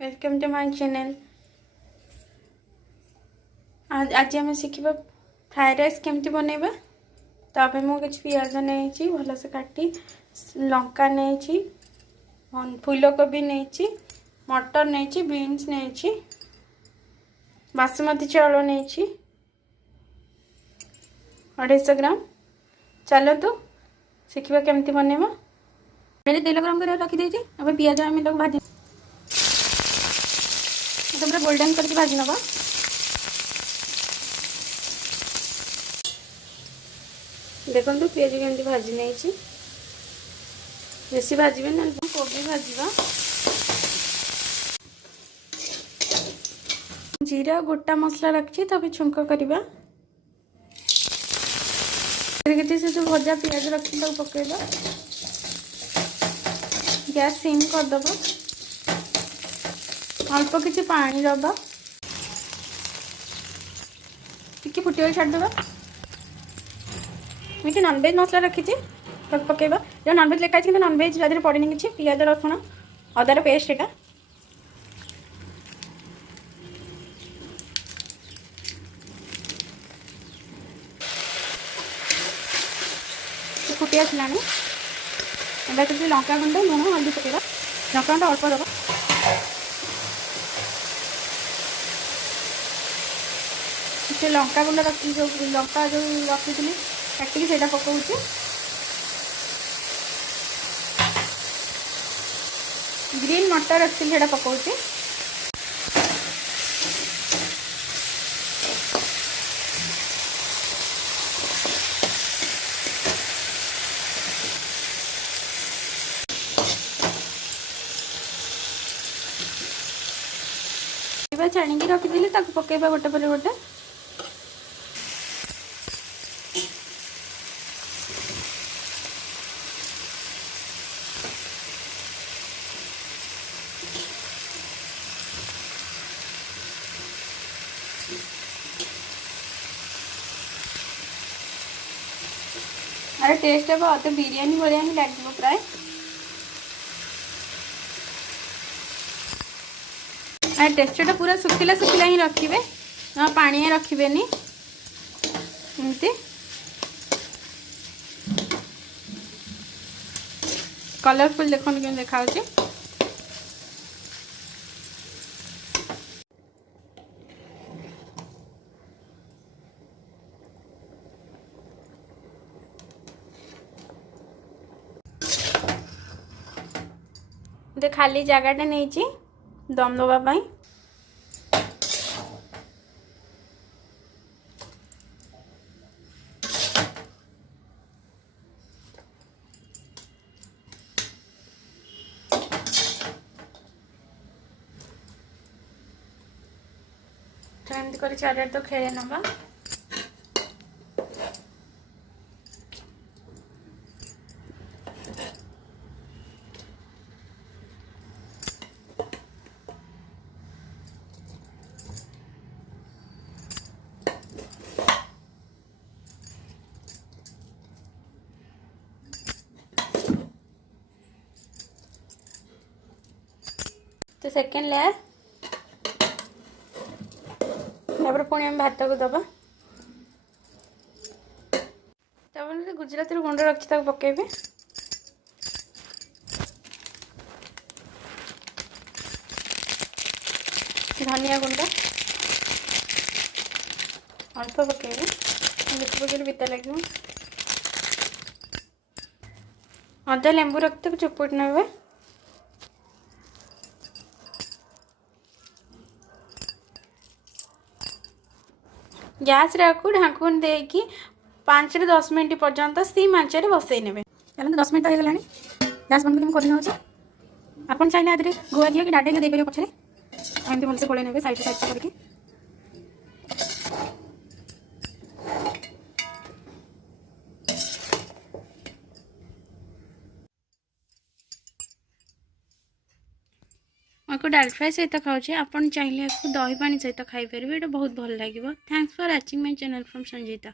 Welcome to my channel. आज आम शिखा fry rice केमती बनैबा। तो मुझे किसी पियाज नहीं भलसे काटी लंका नहीं फूलकोबी नहीं मटर नहीं बीन्स नहीं बासमती चाउल नहीं 250 ग्राम। चलतु शिखा केमती बनैबा। मेरे तेल गरम कर रखी देती अब पियाज आम लोग भाजी पूरा गोल्डन करके भाजी नवा। देखो पियाज केमती भाजी नहीं बेसी भाजबे ना कोबी भाजवा। जीरा गोटा मसला रखी तब छुंक करवा। से जो भजा पियाज रखी पकेबा गैस सिम करदबा अल्प किसी पानी दबा टिके फुटे छाड़देबा। मुझे नॉनवेज मसला रखी पकेबा जो नॉनवेज लेखा कि नॉनवेज जहाँ पड़े किसी पियाज रसुण अदार पेस्ट यहाँ फुटी आसला किसी लंका गुंड लुण हल्दी पकेबा। लंका गुंड अल्प दबा से लंका गुंड रखी जो लंका जो रखी थी काटिकी से पकाऊँ। ग्रीन मटर रखी से पकाऊँ। छाणी रखी पकेबा गोटे पर गोटे। अरे टेस्ट हम अत बिरयानी भाया ही लगे प्राय। अरे टेक्सचर पूरा सुखिला सुखिला ही रखिए पानी रखिए एमती कलरफुल देखो कि देखा। खाली जगहटा नहीं दम दवापाई एमती कर चार तो खेले नवा। तो सेकेंड लेयर पुणी आम भात को दबा। गुजराती गुंड रखी पकेबे धनिया गुंड अल्प पकेबे बेस पकेबे पिता लगे। अदा लेंबू रखते चुपुट ने गैस रखू ढाकुन देकी 5 से 10 मिनट पर्यंत सिम आंचरे बसई ने। चलो 10 मिनट हो गैस बंद कर आप चाहिए आदि गुआ घी कि डाटे देपर पछे एमती भलसे गोल ने साइड साइड करके। को डाल फ्राए सहित खाऊँ आपन चाहिए दही पानी सहित खाई पारे। बहुत भल लगे। Thanks for watching my channel from Sanjita.